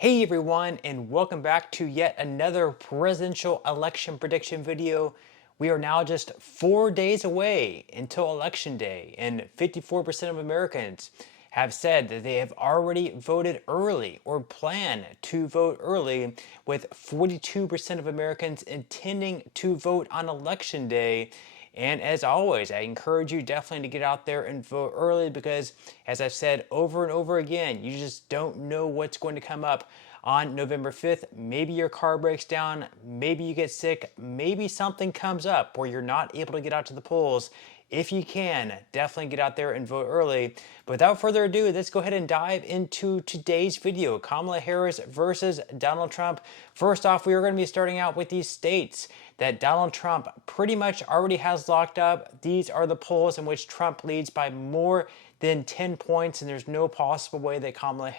Hey everyone, and welcome back to yet another presidential election prediction video. We are now just 4 days away until election day, and 54% of Americans have said that they have already voted early or plan to vote early, with 42% of Americans intending to vote on election day. And as always, I encourage you definitely to get out there and vote early because, as I've said over and over again, you just don't know what's going to come up on November 5th. Maybe your car breaks down, maybe you get sick, maybe something comes up where you're not able to get out to the polls. If you can, definitely get out there and vote early. But without further ado, let's go ahead and dive into today's video. Kamala Harris versus Donald Trump. First off, we are going to be starting out with these states that Donald Trump pretty much already has locked up. These are the polls in which Trump leads by more than 10 points, and there's no possible way that Kamala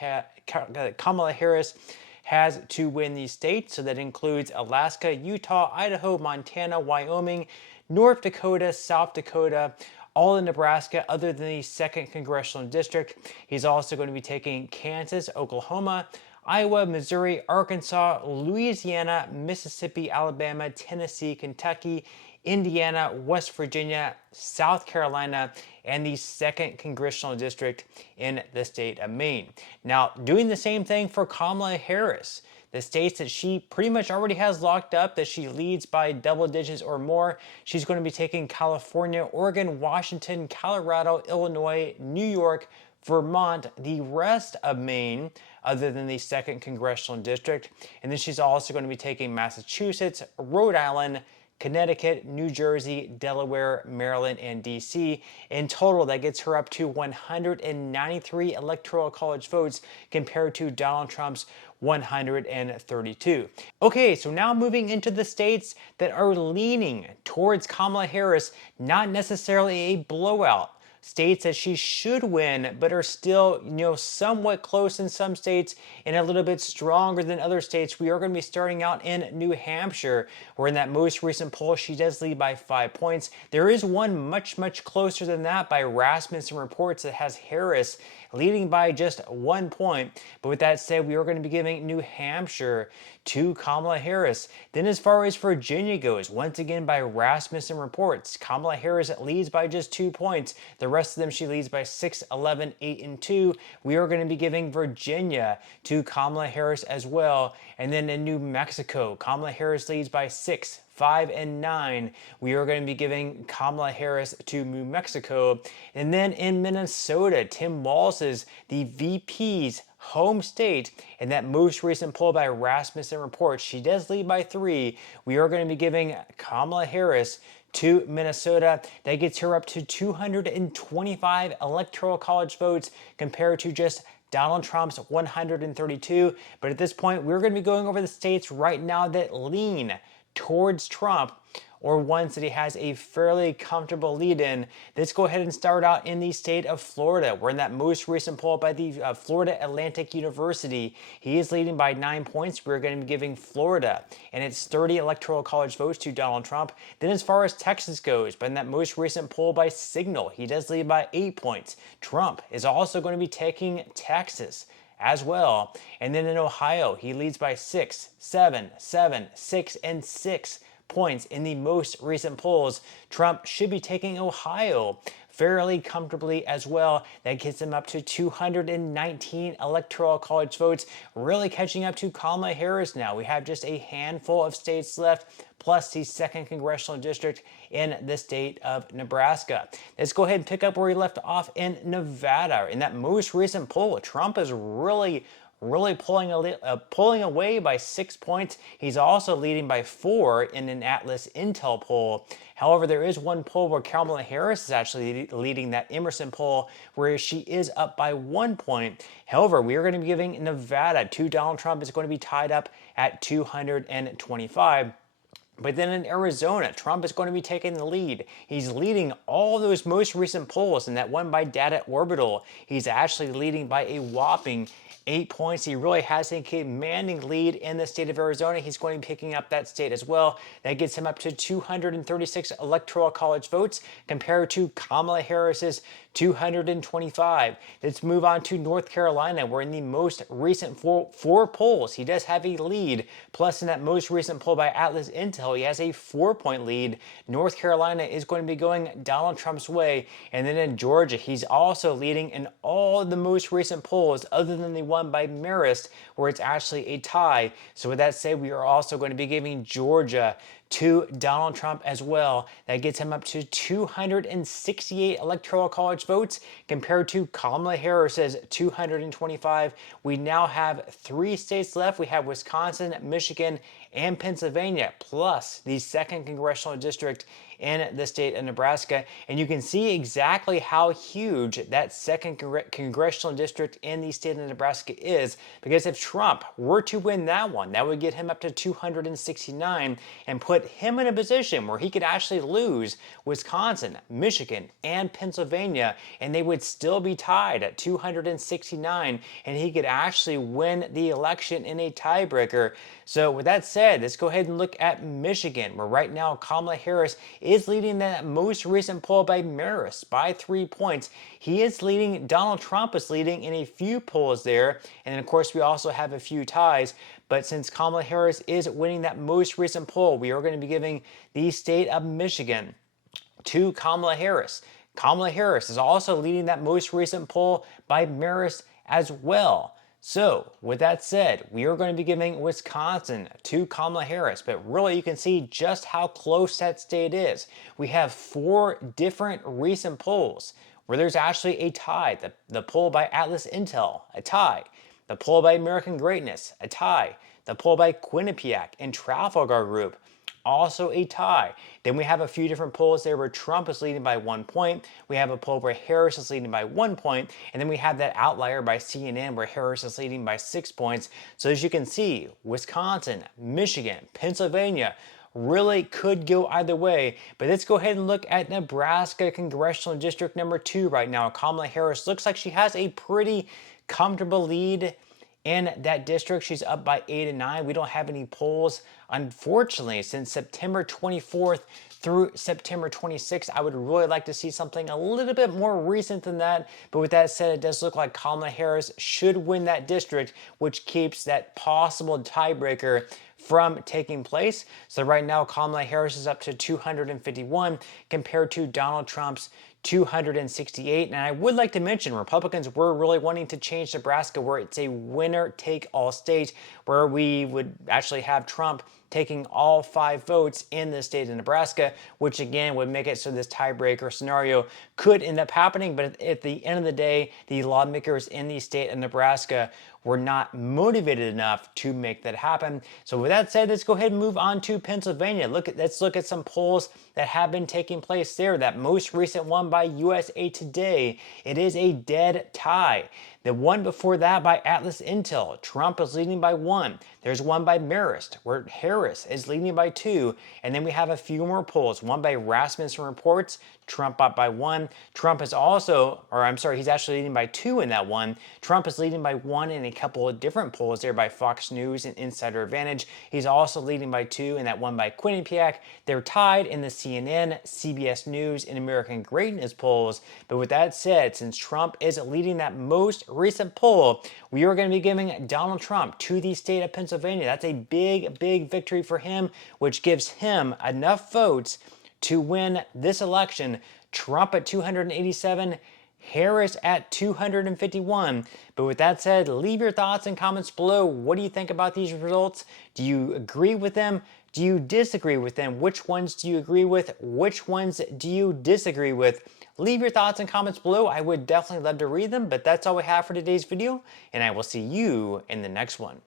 Harris has to win these states. So that includes Alaska, Utah, Idaho, Montana, Wyoming, North Dakota, South Dakota, all in Nebraska other than the 2nd Congressional District. He's also going to be taking Kansas, Oklahoma, Iowa, Missouri, Arkansas, Louisiana, Mississippi, Alabama, Tennessee, Kentucky, Indiana, West Virginia, South Carolina, and the 2nd Congressional District in the state of Maine. Now, doing the same thing for Kamala Harris. The states that she pretty much already has locked up, that she leads by double digits or more, she's going to be taking California, Oregon, Washington, Colorado, Illinois, New York, Vermont, the rest of Maine, other than the 2nd Congressional District. And then she's also going to be taking Massachusetts, Rhode Island, Connecticut, New Jersey, Delaware, Maryland, and DC. In total, that gets her up to 193 Electoral College votes compared to Donald Trump's 132. Okay, so now moving into the states that are leaning towards Kamala Harris, not necessarily a blowout. States that she should win, but are still, somewhat close in some states and a little bit stronger than other states. We are going to be starting out in New Hampshire, where in that most recent poll, she does lead by 5 points. There is one much, much closer than that by Rasmussen Reports that has Harris leading by just 1 point. But with that said, we are going to be giving New Hampshire to Kamala Harris. Then as far as Virginia goes, once again by Rasmussen Reports, Kamala Harris leads by just 2 points. The rest of them she leads by 6, 11, 8, and 2. We are going to be giving Virginia to Kamala Harris as well. And then in New Mexico, Kamala Harris leads by 6, 5, and 9. We are going to be giving Kamala Harris to New Mexico. And then in Minnesota, Tim Walz's, the VP's home state, in that most recent poll by Rasmussen Reports, she does lead by 3. We are going to be giving Kamala Harris to Minnesota. That gets her up to 225 Electoral College votes compared to just Donald Trump's 132. But at this point, we're going to be going over the states right now that lean towards Trump, or ones that he has a fairly comfortable lead in. Let's go ahead and start out in the state of Florida. We're in that most recent poll by the Florida Atlantic University. He is leading by 9 points. We're going to be giving Florida and its 30 Electoral College votes to Donald Trump. Then as far as Texas goes, but in that most recent poll by Signal, he does lead by 8 points. Trump is also going to be taking Texas as well. And then in Ohio, he leads by 6, 7, 7, 6, and 6 points in the most recent polls. Trump should be taking Ohio fairly comfortably as well. That gets him up to 219 Electoral College votes, really catching up to Kamala Harris now. We have just a handful of states left, plus the 2nd Congressional District in the state of Nebraska. Let's go ahead and pick up where we left off in Nevada. In that most recent poll, Trump is really pulling away by 6 points. He's also leading by 4 in an Atlas Intel poll. However, there is one poll where Kamala Harris is actually leading, that Emerson poll, where she is up by 1 point. However, we are going to be giving Nevada to Donald Trump. It's going to be tied up at 225. But then in Arizona, Trump is going to be taking the lead. He's leading all those most recent polls, and that one by Data Orbital, he's actually leading by a whopping 8 points. He really has a commanding lead in the state of Arizona. He's going to be picking up that state as well. That gets him up to 236 electoral college votes compared to Kamala Harris's 225. Let's move on to North Carolina, where in the most recent four polls, he does have a lead. Plus, in that most recent poll by Atlas Intel, he has a 4-point lead. North Carolina is going to be going Donald Trump's way. And then in Georgia, he's also leading in all the most recent polls, other than the one by Marist, where it's actually a tie. So with that said, we are also going to be giving Georgia to Donald Trump as well. That gets him up to 268 electoral college votes compared to Kamala Harris's 225. We now have 3 states left. We have Wisconsin, Michigan, and Pennsylvania, plus the 2nd congressional district in the state of Nebraska. And you can see exactly how huge that 2nd congressional district in the state of Nebraska is, because if Trump were to win that one, that would get him up to 269 and put him in a position where he could actually lose Wisconsin, Michigan, and Pennsylvania, and they would still be tied at 269, and he could actually win the election in a tiebreaker. So with that said, let's go ahead and look at Michigan, where right now Kamala Harris is leading that most recent poll by Marist by 3 points. He is leading, Donald Trump is leading in a few polls there, and then of course we also have a few ties. But since Kamala Harris is winning that most recent poll, we are going to be giving the state of Michigan to Kamala Harris. Kamala Harris is also leading that most recent poll by Marist as well. So, with that said, we are going to be giving Wisconsin to Kamala Harris, but really you can see just how close that state is. We have 4 different recent polls where there's actually a tie. The poll by Atlas Intel, a tie. The poll by American Greatness, a tie. The poll by Quinnipiac and Trafalgar Group, also a tie. Then we have a few different polls there where Trump is leading by 1 point. We have a poll where Harris is leading by 1 point. And then we have that outlier by CNN where Harris is leading by 6 points. So as you can see, Wisconsin, Michigan, Pennsylvania really could go either way. But let's go ahead and look at Nebraska Congressional District number 2 right now. Kamala Harris looks like she has a pretty comfortable lead in that district. She's up by 8 and 9. We don't have any polls, unfortunately, since September 24th through September 26th. I would really like to see something a little bit more recent than that. But with that said, it does look like Kamala Harris should win that district, which keeps that possible tiebreaker from taking place. So right now, Kamala Harris is up to 251 compared to Donald Trump's 268. And I would like to mention Republicans were really wanting to change Nebraska where it's a winner-take-all state, where we would actually have Trump taking all 5 votes in the state of Nebraska, which again would make it so this tiebreaker scenario could end up happening. But at the end of the day, the lawmakers in the state of Nebraska were not motivated enough to make that happen. So with that said, let's go ahead and move on to Pennsylvania. Let's look at some polls that have been taking place there. That most recent one by USA Today, it is a dead tie. The one before that by Atlas Intel, Trump is leading by 1. There's one by Marist, where Harris is leading by 2. And then we have a few more polls. One by Rasmussen Reports, Trump up by 1. Trump is also, or I'm sorry, he's actually leading by 2 in that one. Trump is leading by 1 in a couple of different polls there by Fox News and Insider Advantage. He's also leading by 2 in that one by Quinnipiac. They're tied in the CNN, CBS News, and American Greatness polls. But with that said, since Trump is leading that most recent poll, we are going to be giving Donald Trump to the state of Pennsylvania. That's a big, big victory for him, which gives him enough votes to win this election. Trump at 287, Harris at 251. But with that said, leave your thoughts and comments below. What do you think about these results? Do you agree with them? Do you disagree with them? Which ones do you agree with? Which ones do you disagree with? Leave your thoughts and comments below. I would definitely love to read them, but that's all we have for today's video, and I will see you in the next one.